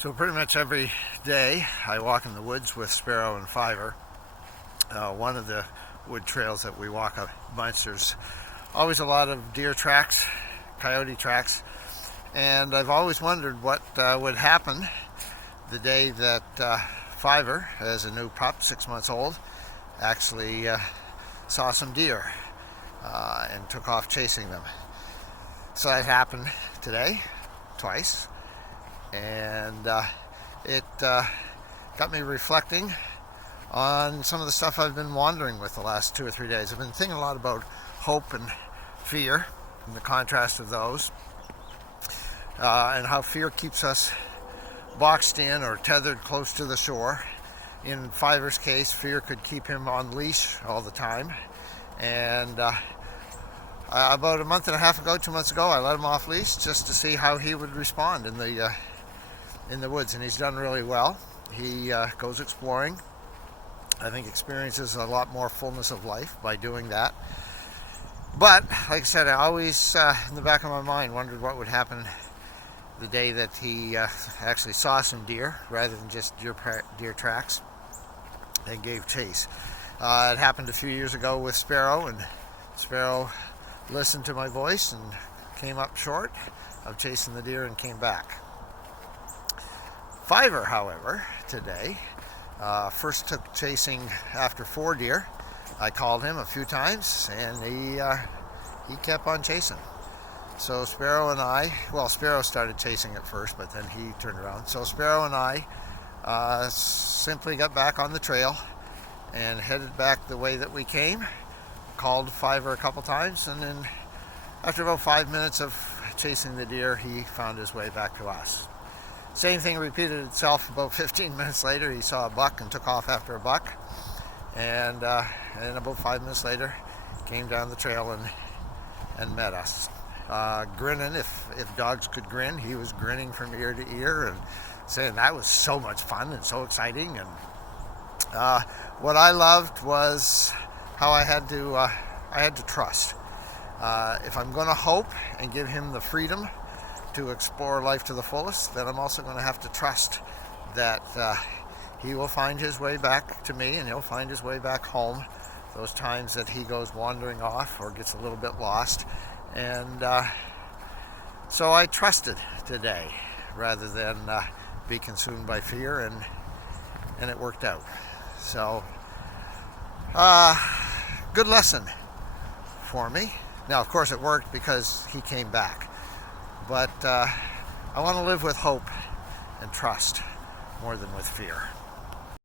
So pretty much every day I walk in the woods with Sparrow and Fiver. One of the wood trails that we walk a bunch, there's always a lot of deer tracks, coyote tracks, and I've always wondered what would happen the day that Fiver, as a new pup, 6 months old, actually saw some deer and took off chasing them. So that happened today, twice. And it got me reflecting on some of the stuff I've been wandering with the last 2 or 3 days. I've been thinking a lot about hope and fear and the contrast of those, and how fear keeps us boxed in or tethered close to the shore. In Fiver's case, fear could keep him on leash all the time. And about a month and a half ago, 2 months ago, I let him off leash just to see how he would respond in the woods, and he's done really well. He goes exploring. I think experiences a lot more fullness of life by doing that. But like I said, I always in the back of my mind wondered what would happen the day that he actually saw some deer rather than just deer tracks and gave chase. It happened a few years ago with Sparrow, and Sparrow listened to my voice and came up short of chasing the deer and came back. Fiver, however, today first took chasing after 4 deer. I called him a few times, and he kept on chasing. So Sparrow and I, well, Sparrow started chasing at first, but then he turned around. So Sparrow and I simply got back on the trail and headed back the way that we came. Called Fiver a couple times, and then after about 5 minutes of chasing the deer, he found his way back to us. Same thing repeated itself about 15 minutes later. He saw a buck and took off after a buck. And then about 5 minutes later, came down the trail and met us. Grinning, if dogs could grin, he was grinning from ear to ear and saying that was so much fun and so exciting. And what I loved was how I had to trust. If I'm going to hope and give him the freedom to explore life to the fullest, then I'm also going to have to trust that he will find his way back to me, and he'll find his way back home those times that he goes wandering off or gets a little bit lost. And so I trusted today rather than be consumed by fear, and it worked out. So good lesson for me. Now, of course, it worked because he came back. But I want to live with hope and trust more than with fear.